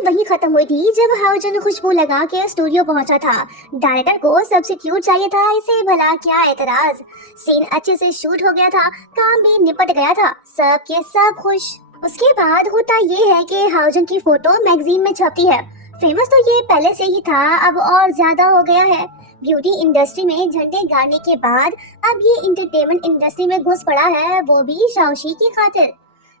वहीं खत्म हुई थी जब हाउजन खुशबू लगा के स्टूडियो पहुंचा था। डायरेक्टर को सब्स्टिट्यूट चाहिए था, इसे भला क्या एतराज। सीन अच्छे से शूट हो गया था, काम भी निपट गया था, सब के सब खुश। उसके बाद होता ये है कि हाउजन की फोटो मैगजीन में छपती है। फेमस तो ये पहले से ही था, अब और ज्यादा हो गया है। ब्यूटी इंडस्ट्री में झंडे गाड़ने के बाद अब ये इंटरटेनमेंट इंडस्ट्री में घुस पड़ा है, वो भी शाओशी की खातिर।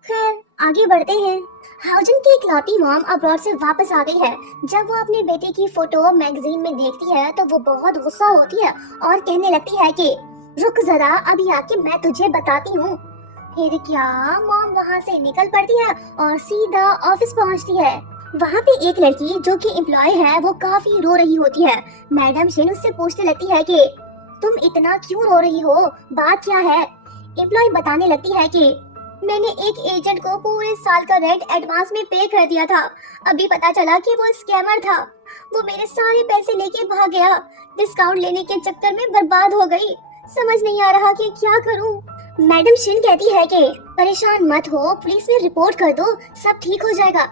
खैर आगे बढ़ते हैं। हाउजन की इकलौती मॉम अब्रॉड से वापस आ गई है। जब वो अपने बेटे की फोटो मैगजीन में देखती है तो वो बहुत गुस्सा होती है और कहने लगती है कि रुक जरा, अभी आके मैं तुझे बताती हूँ। फिर क्या, मॉम वहाँ से निकल पड़ती है और सीधा ऑफिस पहुँचती है। वहाँ पे एक लड़की जो कि एम्प्लॉय है वो काफी रो रही होती है। मैडम शिन उससे पूछने लगती है कि तुम इतना क्यों रो रही हो, बात क्या है। एम्प्लॉय बताने लगती है कि मैंने एक एजेंट को पूरे साल का रेंट एडवांस में पे कर दिया था। अभी पता चला कि वो स्कैमर था। वो मेरे सारे पैसे लेके भाग गया। डिस्काउंट लेने के चक्कर में बर्बाद हो गई। समझ नहीं आ रहा कि क्या करूं। मैडम शिन कहती है कि परेशान मत हो, पुलिस में रिपोर्ट कर दो, सब ठीक हो जाएगा।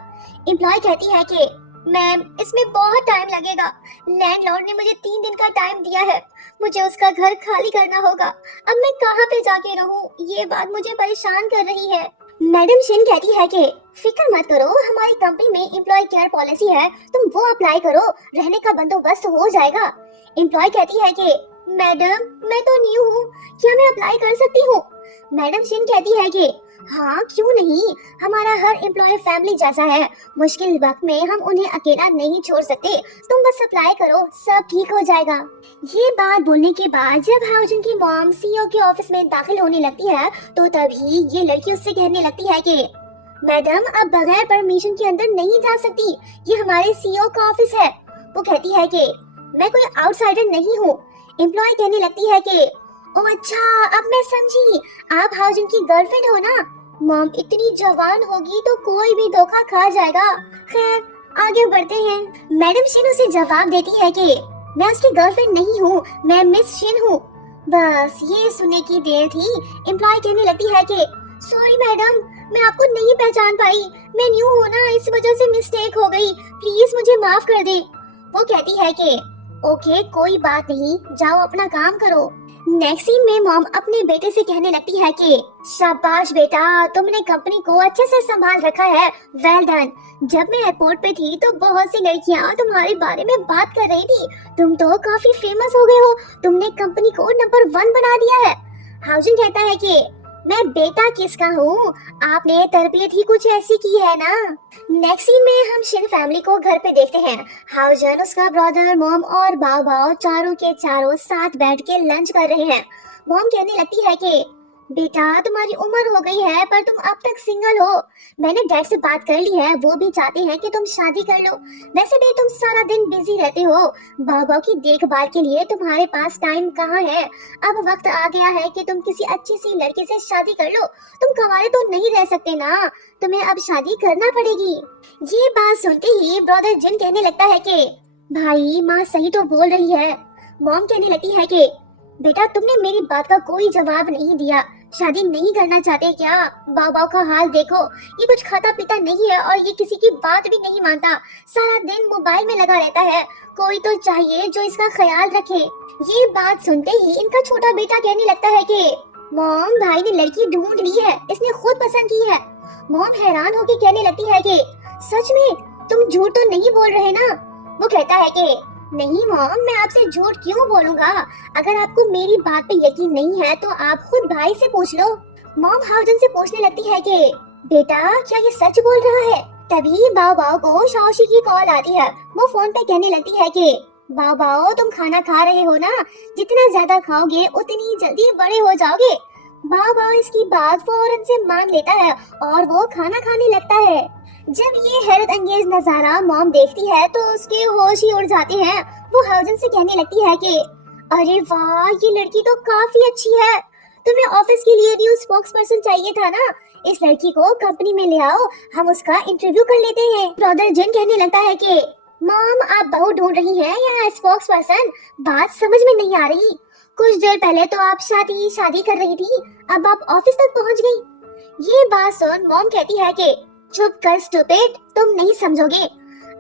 एम्प्लॉय कहती है कि मैम इसमें बहुत टाइम लगेगा। लैंडलॉर्ड ने मुझे 3 दिन का टाइम दिया है। मुझे उसका घर खाली करना होगा। अब मैं कहाँ पे जाके रहूं, ये बात मुझे परेशान कर रही है। मैडम शिन कहती है कि फिक्र मत करो, हमारी कंपनी में एम्प्लॉय केयर पॉलिसी है, तुम वो अप्लाई करो, रहने का बंदोबस्त हो जाएगा। एम्प्लॉय कहती है कि मैडम मैं तो न्यू हूँ, क्या मैं अप्लाई कर सकती हूँ। मैडम शिन कहती है कि हाँ क्यों नहीं, हमारा हर एम्प्लॉय फैमिली जैसा है। मुश्किल वक्त में हम उन्हें अकेला नहीं छोड़ सकते, तुम बस अप्लाई करो, सब ठीक हो जाएगा। ये बात बोलने के बाद जब हाउजन की मॉम सीईओ के ऑफिस में दाखिल होने लगती है तो तभी ये लड़की उससे कहने लगती है कि मैडम आप बगैर परमिशन के अंदर नहीं जा सकती, ये हमारे सीईओ का ऑफिस है। वो कहती है कि मैं कोई आउटसाइडर नहीं हूँ। एम्प्लॉय कहने लगती है कि ओह अच्छा, अब मैं समझी, आप हाउजन की गर्लफ्रेंड हो ना। मॉम इतनी जवान होगी तो कोई भी धोखा खा जाएगा। खैर आगे बढ़ते हैं। मैडम शिन उसे जवाब देती है कि मैं उसकी गर्लफ्रेंड नहीं हूँ, मैं मिस शिन हूँ। बस ये सुनने की देर थी। एम्प्लॉय कहने लगती है कि सॉरी मैडम, मैं आपको नहीं पहचान पाई, मैं न्यू हूँ ना, इस वजह से मिस्टेक हो गई, प्लीज मुझे माफ कर दे। वो कहती है कि ओके कोई बात नहीं, जाओ अपना काम करो। नेक्स्ट सीन में मॉम अपने बेटे से कहने लगती है कि शाबाश बेटा, तुमने कंपनी को अच्छे से संभाल रखा है, वेल डन। जब मैं एयरपोर्ट पे थी तो बहुत सी लड़कियां तुम्हारे बारे में बात कर रही थी, तुम तो काफी फेमस हो गए हो, तुमने कंपनी को नंबर 1 बना दिया है। हाउजन कहता है कि मैं बेटा किसका हूँ, आपने तरबियत ही कुछ ऐसी की है ना। नेक्स्ट सीन में हम शिन फैमिली को घर पे देखते हैं। हाउजन, उसका ब्रदर, मॉम और बाव बाव चारों के चारों साथ बैठ के लंच कर रहे हैं। मॉम कहने लगती है कि बेटा तुम्हारी उम्र हो गई है पर तुम अब तक सिंगल हो। मैंने डैड से बात कर ली है, वो भी चाहते हैं कि तुम शादी कर लो। वैसे भी तुम सारा दिन बिजी रहते हो, बाबा की देखभाल के लिए तुम्हारे पास टाइम कहाँ है। अब वक्त आ गया है कि तुम किसी अच्छी सी लड़की से शादी कर लो। तुम कुंवारे तो नहीं रह सकते ना, तुम्हें अब शादी करना पड़ेगी। ये बात सुनते ही ब्रदर जिन कहने लगता है कि भाई माँ सही तो बोल रही है। मॉम कहने लगती है कि बेटा तुमने मेरी बात का कोई जवाब नहीं दिया, शादी नहीं करना चाहते क्या। बाबा का हाल देखो, ये कुछ खाता पीता नहीं है और ये किसी की बात भी नहीं मानता, सारा दिन मोबाइल में लगा रहता है। कोई तो चाहिए जो इसका ख्याल रखे। ये बात सुनते ही इनका छोटा बेटा कहने लगता है कि मॉम भाई ने लड़की ढूंढ ली है, इसने खुद पसंद की है। मॉम हैरान होकर कहने लगती है कि सच में, तुम झूठ तो नहीं बोल रहे ना। वो कहता है कि नहीं मॉम, मैं आपसे झूठ क्यों बोलूंगा, अगर आपको मेरी बात पे यकीन नहीं है तो आप खुद भाई से पूछ लो। मॉम हाउजन से पूछने लगती है कि बेटा क्या ये सच बोल रहा है। तभी बाव बाव को शाओशी की कॉल आती है। वो फोन पे कहने लगती है कि बाव बाव तुम खाना खा रहे हो ना, जितना ज्यादा खाओगे उतनी जल्दी बड़े हो जाओगे। बाव बाव इसकी बात फौरन से मान लेता है और वो खाना खाने लगता है। जब ये हैरत अंगेज नजारा मॉम देखती है तो उसके होश ही उड़ जाते हैं। वो हाउजन से कहने लगती है कि अरे वाह, ये लड़की तो काफी अच्छी है, तुम्हें ऑफिस के लिए न्यू स्पोक्स पर्सन चाहिए था ना, इस लड़की को कंपनी में ले आओ, हम उसका इंटरव्यू कर लेते हैं। ब्रदर जिन कहने लगता है कि मॉम आप बहू ढूंढ रही हैं या स्पोक्स पर्सन, बात समझ में नहीं आ रही। कुछ देर पहले तो आप शादी कर रही थी, अब आप ऑफिस तक पहुंच गई। ये बात सुन मॉम कहती है कि चुप कर स्टूपिड, तुम नहीं समझोगे।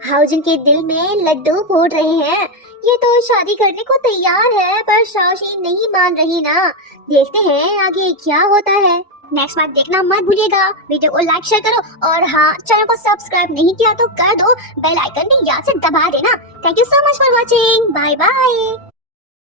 हाउजन के दिल में लड्डू फूट रहे हैं। ये तो शादी करने को तैयार है पर शाओशी नहीं मान रही ना। देखते हैं आगे क्या होता है। नेक्स्ट पार्ट देखना मत भूलिएगा। वीडियो को लाइक शेयर करो और हाँ, चैनल को सब्सक्राइब नहीं किया तो कर दो। बेल आइकन भी याद से दबा देना। Thank you so much for watching. Bye bye.